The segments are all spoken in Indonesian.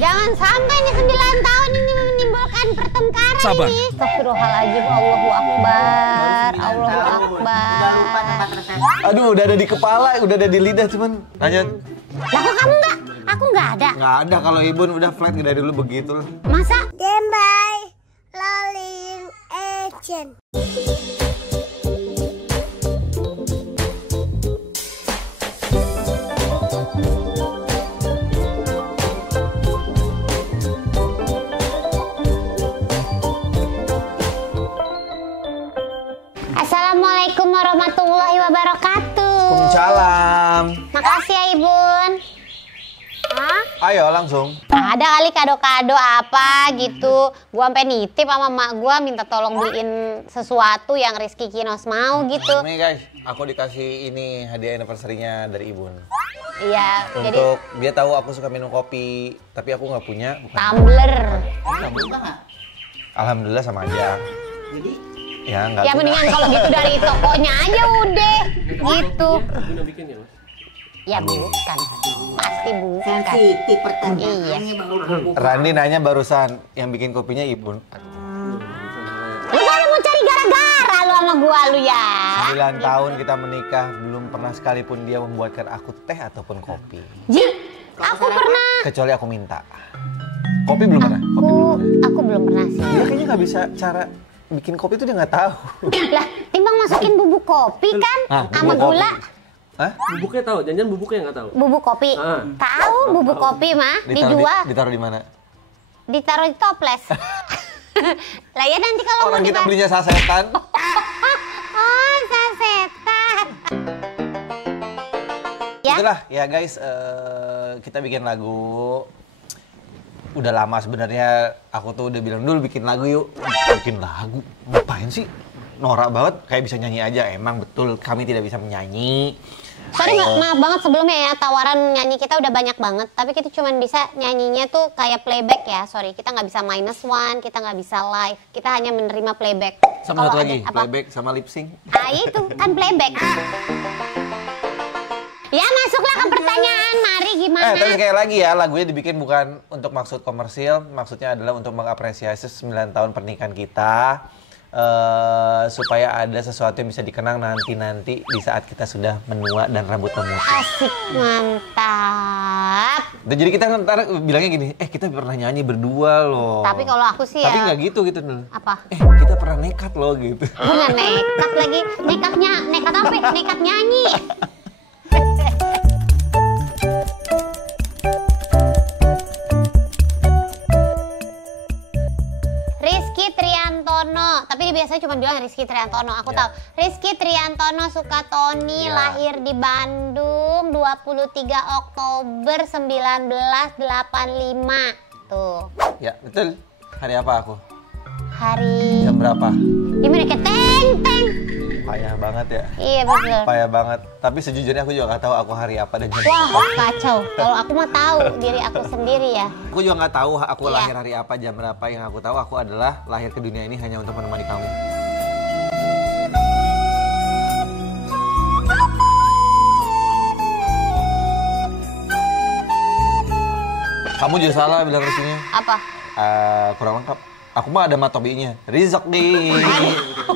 Jangan sampai nih 9 tahun ini menimbulkan pertengkaran. Sabar. Ini. Astagfirullahaladzim, Allahu Akbar, Allahu Akbar. Aduh, udah ada di kepala, udah ada di lidah, cuman lanjut. Lah kok kamu nggak? Aku nggak ada. Nggak ada, kalau Ibun udah flat dari dulu begitu. Masa? Dembai Laling Agent. Assalamualaikum warahmatullahi wabarakatuh. Waalaikumsalam. Makasih ya Ibun. Hah? Ayo langsung. Ada kali kado-kado apa gitu. Gua sampai nitip sama mak gua minta tolong beliin sesuatu yang Rizky Kinos mau gitu. Nih guys, aku dikasih ini hadiah anniversary-nya dari Ibun. Iya, jadi Untuk dia tahu aku suka minum kopi, tapi aku nggak punya. tumbler. Alhamdulillah sama aja. Jadi Ya nggak. Ya mendingan kalau gitu dari tokonya aja udah gitu. Bunda bikin ya, Mas? Ya bukan, pasti bukan. Sensitif pertanyaannya baru buka. Randi nanya barusan yang bikin kopinya Ibun. Lu kan mau cari gara-gara lu sama gua lu ya. 9 tahun kita menikah, belum pernah sekalipun dia membuatkan aku teh ataupun kopi. Ji, aku pernah. Kecuali aku minta. Kopi belum pernah. Kopi belum pernah. Aku belum pernah sih. Dia kayaknya nggak bisa cara bikin kopi tuh dia nggak tahu. Lah, timbang masukin bubuk kopi kan sama bubuk gula. kopi. Hah? Bubuknya tahu, jangan bubuknya nggak tahu. Bubuk kopi. Ah. Tahu bubuk kopi mah dijual, Ditaruh di mana? ditaruh di toples. Lah ya nanti kalau Orang mau kita belinya sasetan. Oh, sasetan. Ya. Itulah ya guys, kita bikin lagu. Udah lama sebenarnya, aku tuh udah bilang dulu bikin lagu yuk. Bikin lagu? Ngapain sih? Norak banget, kayak bisa nyanyi aja. Emang betul kami tidak bisa menyanyi. Sorry, maaf banget sebelumnya ya, tawaran nyanyi kita udah banyak banget. Tapi kita cuma bisa nyanyinya tuh kayak playback ya, sorry. Kita nggak bisa -1, kita nggak bisa live. Kita hanya menerima playback. Sama Kalau satu lagi, ada apa- playback sama lip sync. Ah itu kan playback. Ya masuklah ke pertanyaan, mari gimana? Tapi sekali lagi ya, lagunya dibikin bukan untuk maksud komersil. Maksudnya adalah untuk mengapresiasi 9 tahun pernikahan kita. Supaya ada sesuatu yang bisa dikenang nanti-nanti di saat kita sudah menua dan rambut memutih. Asik, mantap. Dan jadi kita ntar bilangnya gini, kita pernah nyanyi berdua loh. Tapi kalau aku sih Tapi ya. nggak gitu dulu. Apa? Kita pernah nekat loh gitu. Bukan nekat lagi. Nekatnya, nekat apa? Nekat nyanyi. Rizky Triantono, tapi dia biasanya cuma bilang Rizky Triantono. Aku tahu. Rizky Triantono Sukatoni lahir di Bandung 23 Oktober 1985. Tuh. Ya betul. Hari apa aku? Hari Jam berapa? gimana ke teng. Payah banget ya. Iya betul. Payah banget. Tapi sejujurnya aku juga nggak tahu aku hari apa dan jam Wah, berapa. kacau. Kalau aku mah tahu diri aku sendiri ya. Aku juga nggak tahu aku Iya. lahir hari apa, jam berapa. Yang aku tahu aku adalah lahir ke dunia ini hanya untuk menemani kamu. Kamu juga salah bilang Rizky-nya. Apa? Kurang lengkap. Aku mah ada matobinya. Rizky.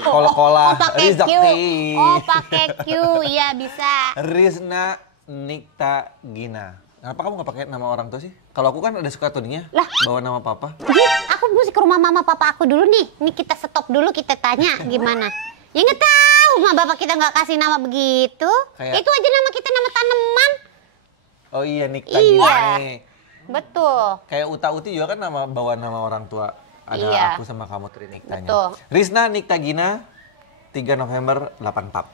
Kola-kola. Pakai Q. Rizky. Oh, pakai Q. Iya, bisa. Rizna Nikta Gina. Kenapa kamu nggak pakai nama orang tua sih? Kalau aku kan ada Sukatoninya. Lah. Bawa nama papa. Jadi, aku mesti ke rumah mama papa aku dulu nih. Ini kita stop dulu, kita tanya gimana. Ya nggak tahu, mah bapak kita nggak kasih nama begitu. Kayak- Itu aja nama kita, nama tanaman. Oh iya, Nikta Iya. Gina nih. Betul. Kayak Uta Uti juga kan bawa nama orang tua. Ada Iya. aku sama kamu Tri Niktanya. Betul. Rizna Nikta Gina, 3 November 84.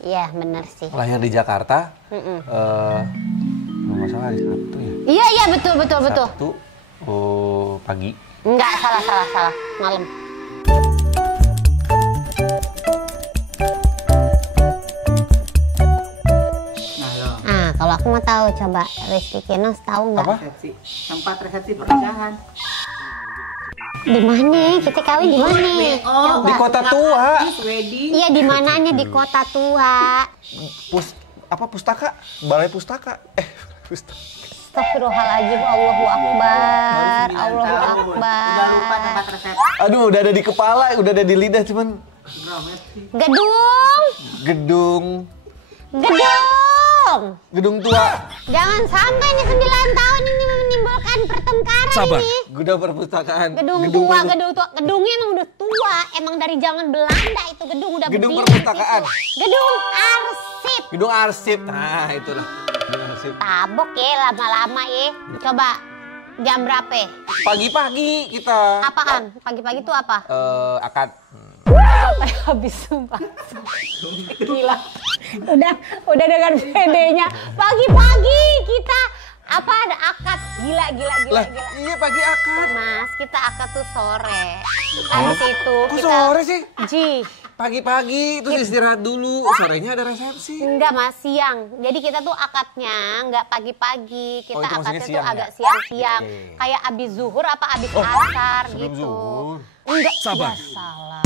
Iya, bener sih. Lahir di Jakarta. Kalau nggak salah hari Sabtu ya. Iya, betul. Sabtu pagi. Enggak, salah. Malam. Ah, kalau aku mah tahu, coba Rizky Kinos tahu nggak? Apa? Resepsi, tempat resepsi pernikahan. Di mana? Kita kawin di mana? Oh, Di Kota Tua. Wedding. Iya, di mananya di Kota Tua. Pustaka? Balai Pustaka. Pustaka. Astagfirullahaladzim, Allahu Akbar. resep. Aduh, udah ada di kepala, udah ada di lidah, cuman Gedung. gedung Gedung. tua, Jangan sampai nih 9 tahun ini menimbulkan pertengkaran Sabar. ini. gudang perpustakaan, Gedung tua. Gedungnya emang udah tua. Emang dari zaman Belanda itu gedung udah Gedung berdiri di perpustakaan. situ. Gedung arsip. gedung arsip. Nah, itulah. Gedung arsip. Tabok ya lama-lama ya. Coba jam berapa? Pagi-pagi kita Apaan? Pagi-pagi tuh apa? akad. Sampai habis sumpah. Gila. Udah dengan PD-nya. Pagi-pagi kita apa ada akad. Gila. Lah, iya pagi akad. Mas, kita akad tuh sore. Habis itu Kok kita sore sih? Ji. Pagi-pagi, terus istirahat dulu. Sorenya ada resepsi. Enggak mas, siang. Jadi kita tuh akadnya enggak pagi-pagi. Kita Oh, itu maksudnya akadnya tuh siang ya? agak siang-siang. Oke. Kayak abis zuhur apa abis asar sebelum gitu. zuhur. Enggak, Sabar. ya salah.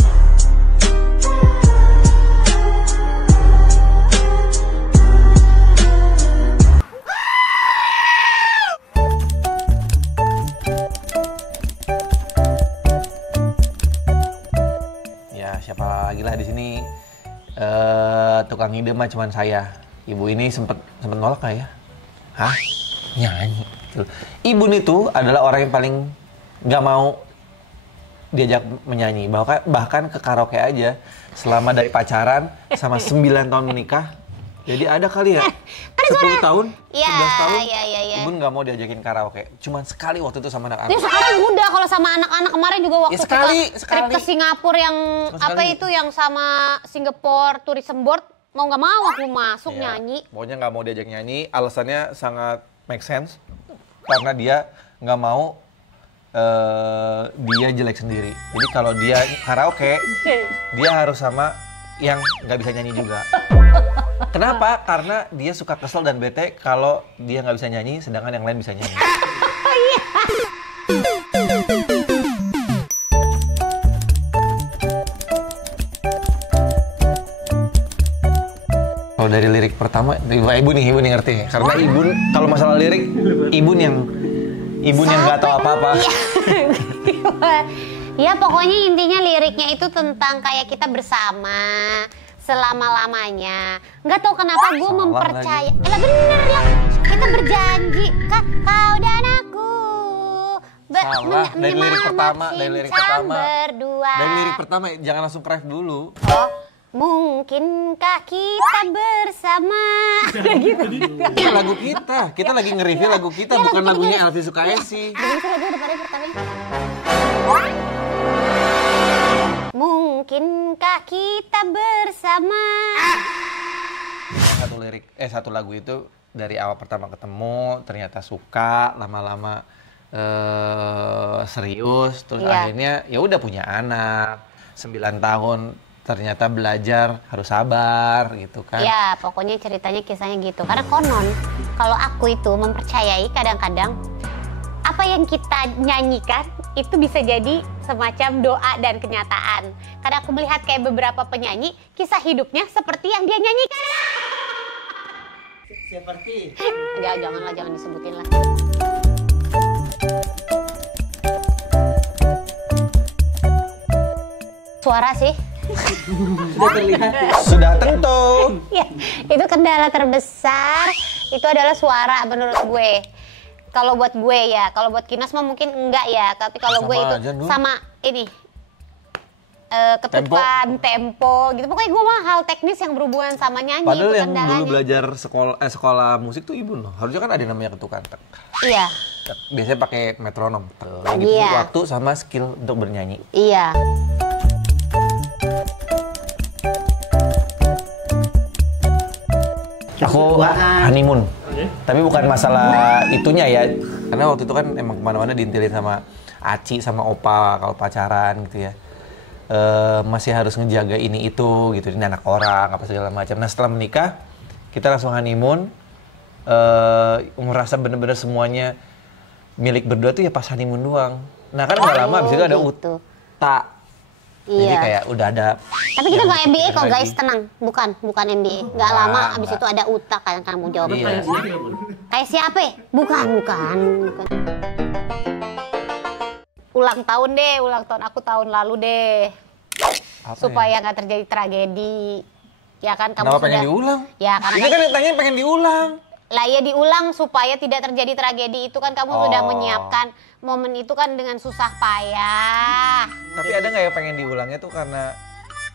Ya, siapa lagi lah di sini. Tukang ide mah cuman saya. Ibu ini sempet nolak nggak ya? Hah? Nyanyi. Gitu. Ibu itu adalah orang yang paling nggak mau diajak menyanyi. Bahkan ke karaoke aja selama dari pacaran sama 9 tahun menikah. Jadi ada kali ya 10 tahun, Iya, 11 tahun, iya. Ibu nggak mau diajakin karaoke. Cuman sekali waktu itu sama Ya anak-anak. sekarang udah kalau sama anak-anak kemarin juga waktu Ya, sekali. kita trip ke Singapura yang Sekali. apa itu yang sama Singapore Tourism Board mau nggak mau aku masuk Iya, nyanyi. Pokoknya nggak mau diajak nyanyi, alasannya sangat make sense. Karena dia nggak mau dia jelek sendiri. Jadi kalau dia karaoke, dia harus sama yang nggak bisa nyanyi juga. Kenapa? Karena dia suka kesel dan bete kalau dia nggak bisa nyanyi, sedangkan yang lain bisa nyanyi. Kalau dari lirik pertama, ibu nih ngerti. Karena ibu kalau masalah lirik, ibu yang nggak tahu apa-apa. Ya pokoknya intinya liriknya itu tentang kayak kita bersama selama-lamanya. Nggak tahu kenapa gue Salah mempercaya. lagi. Lah bener ya, kita berjanji kau dan aku Salah. Dari lirik pertama, berdua. Dari lirik pertama, jangan langsung ref dulu. Oh, mungkinkah kita bersama? Gitu. Ini lagu kita lagi nge-review lagu kita, bukan lagunya Elvi Sukaesi. Gimana sih lagu udah pada pertamanya? Mungkinkah kita bersama? Satu lagu itu dari awal pertama ketemu, ternyata suka, lama-lama serius, terus Iya. akhirnya ya udah punya anak, 9 tahun. Ternyata belajar harus sabar gitu kan. Ya, pokoknya ceritanya kisahnya gitu. Karena konon, kalau aku itu mempercayai kadang-kadang apa yang kita nyanyikan itu bisa jadi semacam doa dan kenyataan. Karena aku melihat kayak beberapa penyanyi, kisah hidupnya seperti yang dia nyanyikan. Seperti Janganlah, jangan disebutin lah. Suara sih. sudah terlihat ya. Sudah tentu. Ya, itu kendala terbesar itu adalah suara menurut gue. Kalau buat gue ya, kalau buat Kinas mah mungkin enggak ya. Tapi kalau Sama gue itu aja, Nur. sama ini ketukan, tempo gitu. Pokoknya gue mah hal teknis yang berhubungan sama nyanyi Padahal itu yang dulu kendalanya. belajar sekolah musik tuh ibu loh. Harusnya kan ada yang namanya ketukan. Tek. Iya, Tek. Biasanya pakai metronom. Tek. Gitu Iya. waktu sama skill untuk bernyanyi. iya. Aku honeymoon. Tapi bukan masalah itunya ya. Karena waktu itu kan emang kemana-mana diintilin sama Aci sama Opa kalau pacaran gitu ya. Masih harus ngejaga ini itu gitu. Ini anak orang apa segala macam. Nah setelah menikah kita langsung honeymoon. Ngerasa bener-bener semuanya milik berdua tuh ya pas honeymoon doang. Nah kan nggak lama abis itu ada gitu. Uta. Jadi Iya. kayak udah ada. Tapi kita nggak MBA kok lagi. guys, tenang. Bukan MBA. Nggak lama abis itu ada UTA kan kamu jawab. Iya. Kayak siapa? Bukan. ulang tahun deh, ulang tahun aku tahun lalu deh. Apa Supaya nggak terjadi tragedi. Ya kan kamu Kenapa sudah pengen diulang? Ya karena Ini kan yang tanya pengen diulang. lah ya diulang supaya tidak terjadi tragedi itu kan kamu sudah Oh. menyiapkan momen itu kan dengan susah payah. Tapi ada nggak yang pengen diulangnya tuh karena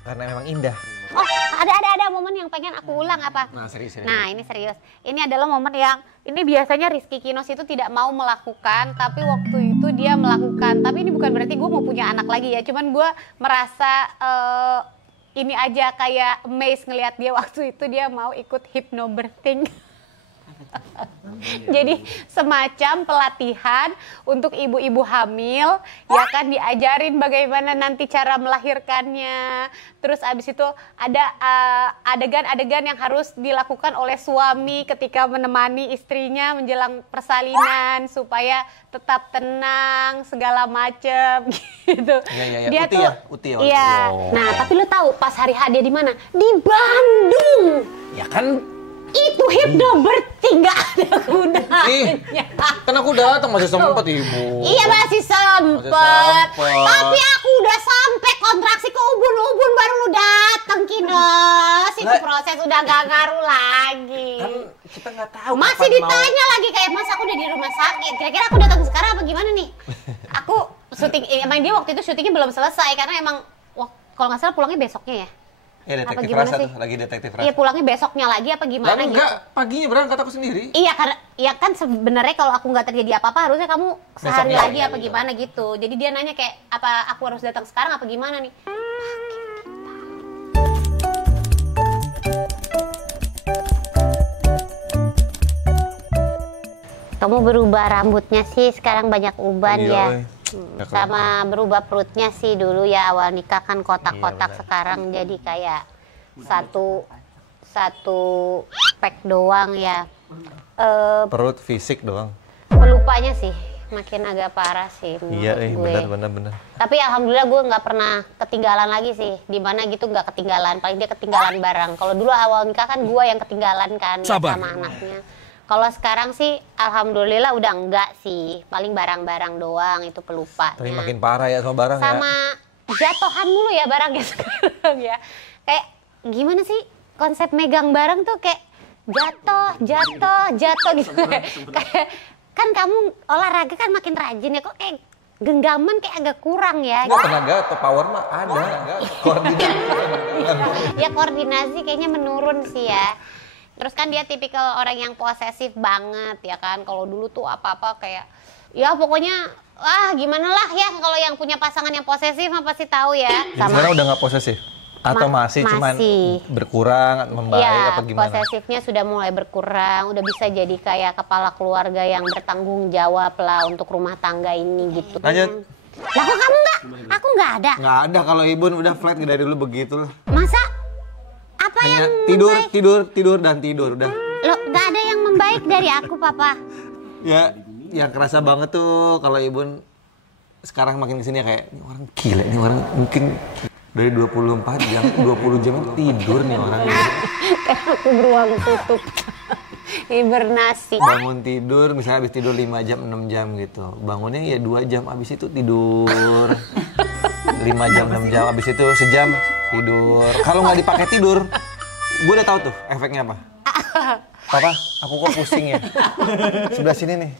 memang indah? Oh, ada momen yang pengen aku ulang apa? Nah, serius. Nah, ini serius. Ini adalah momen yang ini biasanya Rizky Kinos itu tidak mau melakukan, tapi waktu itu dia melakukan. Tapi ini bukan berarti gue mau punya anak lagi ya, cuman gue merasa ini aja kayak amazed ngelihat dia waktu itu dia mau ikut hypnobirthing. Jadi semacam pelatihan untuk ibu-ibu hamil, ya kan diajarin bagaimana nanti cara melahirkannya. Terus abis itu ada adegan-adegan yang harus dilakukan oleh suami ketika menemani istrinya menjelang persalinan supaya tetap tenang segala macem gitu. Iya. Dia Uti tuh, ya? Uti ya? iya. Oh. Nah tapi lu tahu pas hari H dia di mana? Di Bandung. Ya kan. Itu hypnobirthing nggak ada gunanya. Kan aku datang masih sempet ibu. Iya masih sempet. Tapi aku udah sampai kontraksi ke ubun-ubun baru lu datang Kinos. Itu Lah. proses udah gak ngaruh lagi. Kan kita nggak tahu. Masih kapan ditanya lagi kayak mas aku udah di rumah sakit. Kira-kira aku datang sekarang apa gimana nih? Aku syuting, emang dia waktu itu syutingnya belum selesai karena emang kalau nggak salah pulangnya besoknya ya. Ya detektif gimana rasa sih? tuh, lagi detektif rasa. Iya pulangnya besoknya lagi apa gimana Lalu gitu. enggak, paginya berangkat aku sendiri. Iya karena ya kan sebenarnya kalau aku nggak terjadi apa-apa harusnya kamu sehari Besoknya lagi ya, apa gitu. gimana gitu. Jadi dia nanya kayak apa aku harus datang sekarang apa gimana nih? Kamu berubah rambutnya sih sekarang banyak uban ya. Sama berubah perutnya sih dulu ya awal nikah kan kotak-kotak Iya, benar. sekarang jadi kayak satu pack doang ya. Perut fisik doang. Pelupanya sih makin agak parah sih Iya, menurut gue. benar. Tapi alhamdulillah gue nggak pernah ketinggalan lagi sih. Di mana gitu nggak ketinggalan. Paling dia ketinggalan barang. Kalau dulu awal nikah kan gue yang ketinggalan kan ya, sama anaknya. Kalau sekarang sih alhamdulillah udah enggak sih. Paling barang-barang doang itu pelupanya. Tapi makin parah ya sama barang ya. Sama jatohan mulu ya barangnya sekarang ya. Kayak gimana sih konsep megang barang tuh kayak jatuh gitu. Kayak kan kamu olahraga kan makin rajin ya kok kayak genggaman kayak agak kurang ya. Nggak, tenaga atau power mah ada. Koordinasi. Ya koordinasi kayaknya menurun sih ya. Terus kan dia tipikal orang yang posesif banget ya kan. Kalau dulu tuh apa-apa kayak ya pokoknya gimana lah ya kalau yang punya pasangan yang posesif mah pasti tahu ya. Sekarang udah nggak posesif? Atau masih cuman berkurang, membaik Ya, apa gimana? posesifnya sudah mulai berkurang, udah bisa jadi kayak kepala keluarga yang bertanggung jawab lah untuk rumah tangga ini gitu. Lanjut. Lah kok kamu nggak? Aku nggak ada. Nggak ada, kalau Ibun udah flat dari dulu begitu lah. Masa? Apa Hanya yang tidur dan tidur udah. Lo nggak ada yang membaik dari aku, Papa. Ya, yang kerasa banget tuh kalau Ibun sekarang makin kesini kayak ini orang gila, ini orang mungkin dari 24 jam, 20 jam tidur nih orang. Kayak aku beruang tutup. Hibernasi. Bangun tidur, misalnya habis tidur 5 jam, 6 jam gitu. Bangunnya ya 2 jam, habis itu tidur. 5 jam, 6 jam, habis itu sejam tidur. Kalau nggak dipakai tidur, gue udah tahu tuh efeknya apa. Papa, aku kok pusing ya? Sebelah sini nih.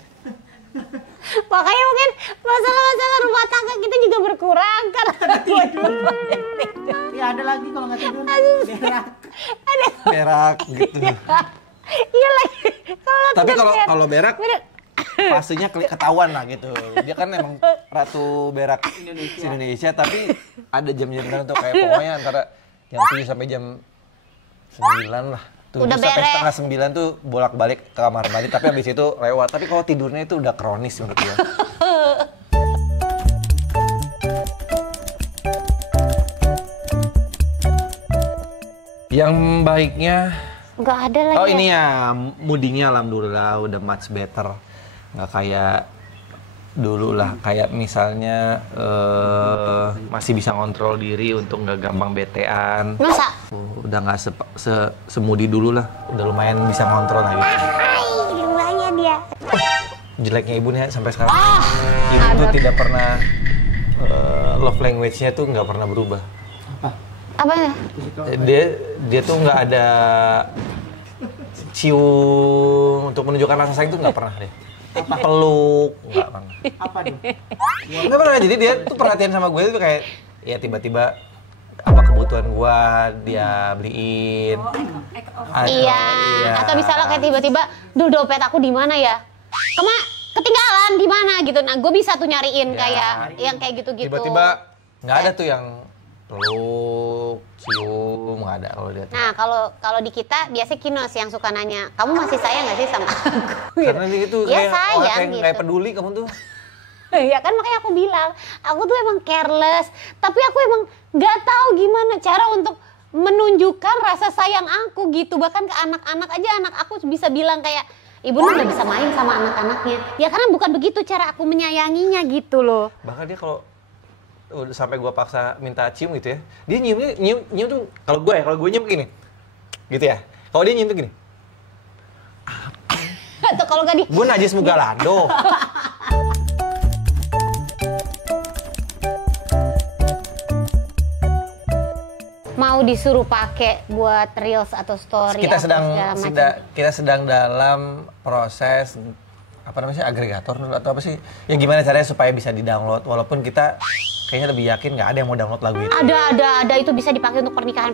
Makanya mungkin masalah-masalah rumah tangga kita juga berkurang karena Ya ada lagi kalau nggak tidur. Berak. Berak gitu. Iya lagi. Tapi kalau berak, pastinya ketahuan lah gitu. Dia kan emang ratu berak Indonesia, tapi ada jam-jam tertentu kayak pokoknya antara jam 7 sampai jam 9 lah. 7 Udah sampai beres. setengah 9 tuh bolak-balik ke kamar mandi, tapi habis itu lewat. Tapi kalau tidurnya itu udah kronis menurut gue. Yang baiknya nggak ada lagi. oh ini ya, moodingnya alhamdulillah udah much better. Nggak kayak dulu lah, kayak misalnya masih bisa ngontrol diri untuk nggak gampang betean. Masa? Udah nggak semudi dulu lah, udah lumayan bisa ngontrol lah gitu. Hai, lumayan dia. Jeleknya ibu nih sampai sekarang, Ah, ibu tuh aduh. tidak pernah love language-nya tuh nggak pernah berubah. Apa ya? Dia tuh nggak ada cium untuk menunjukkan rasa sayang tuh nggak pernah deh. Peluk nggak pernah. Apa tuh? Nggak pernah. Jadi dia tuh perhatian sama gue tuh kayak ya tiba-tiba apa kebutuhan gue dia beliin. Iya. Atau misalnya kayak tiba-tiba, "Duh, dompet aku di mana ya? Ketinggalan di mana?" gitu. Nah, gue bisa tuh nyariin kayak yang kayak gitu-gitu. Tiba-tiba nggak ada tuh yang peluk, cium, nggak ada kalau dia. Nah, kalau di kita biasanya Kinos yang suka nanya, "Kamu masih sayang nggak sih sama aku?" Karena dia gitu Ya, kayak sayang orang kayak gitu. nggak peduli kamu tuh. Ya kan makanya aku bilang, aku tuh emang careless, tapi aku emang nggak tahu gimana cara untuk menunjukkan rasa sayang aku gitu. Bahkan ke anak-anak aja, anak aku bisa bilang kayak, "Ibu nggak bisa main sama anak-anaknya." Ya karena bukan begitu cara aku menyayanginya gitu loh. Bahkan dia kalau udah sampai gue paksa minta cium gitu ya, dia nyium tuh kalau gue nyium gini, gitu ya. Kalau dia nyium tuh gini, Atau kalau nggak di, gue najis mugalado. mau disuruh pakai buat reels atau story Kita atau sedang segala macam. kita sedang dalam proses apa namanya sih, agregator dulu atau apa sih? Ya gimana caranya supaya bisa di-download walaupun kita kayaknya lebih yakin nggak ada yang mau download lagu itu. Ada itu bisa dipakai untuk pernikahan,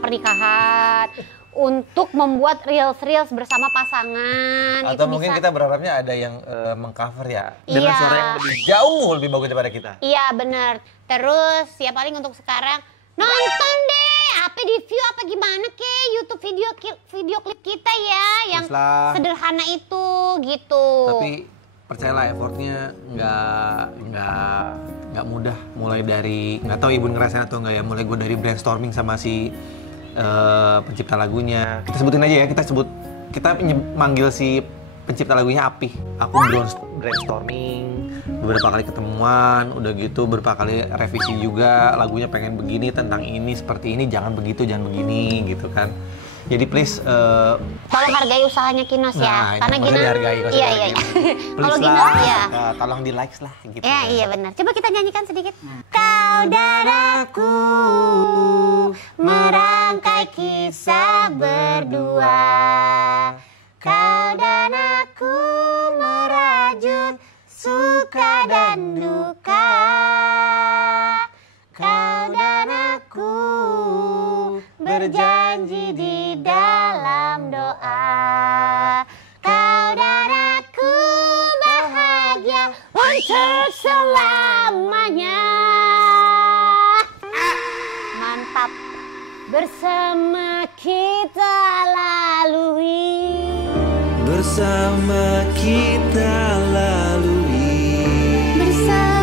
untuk membuat reels bersama pasangan. Atau itu mungkin bisa. kita berharapnya ada yang mengcover ya dengan Iya. suara yang lebih jauh lebih bagus daripada kita. Iya benar. Terus ya paling untuk sekarang nonton deh, apa di view apa gimana ke YouTube video klip kita ya yang Baiklah. sederhana itu gitu. Tapi percayalah effortnya nggak mudah. Mulai dari nggak tahu ibu ngerasain atau nggak ya. Mulai gue dari brainstorming sama si pencipta lagunya. Kita sebutin aja ya. Kita manggil si pencipta lagunya Apih. Aku brainstorming beberapa kali ketemuan. Udah gitu beberapa kali revisi juga. Lagunya pengen begini tentang ini seperti ini. Jangan begitu, jangan begini gitu kan. Jadi please Tolong hargai usahanya Kinos Nah, ya. Karena itu maksudnya Kinos dihargai, maksudnya iya. dihargai. Kalau please Kinos lah, ya. tolong di likes lah gitu. Ya iya benar. Coba kita nyanyikan sedikit. Kau dan aku merangkai kisah berdua. Kau dan aku merajut suka dan duka. Kau dan aku berjanji di dalam doa. Kau dan aku bahagia untuk selamanya. Mantap. Bersama kita lalui. Bersama kita lalui. Bersama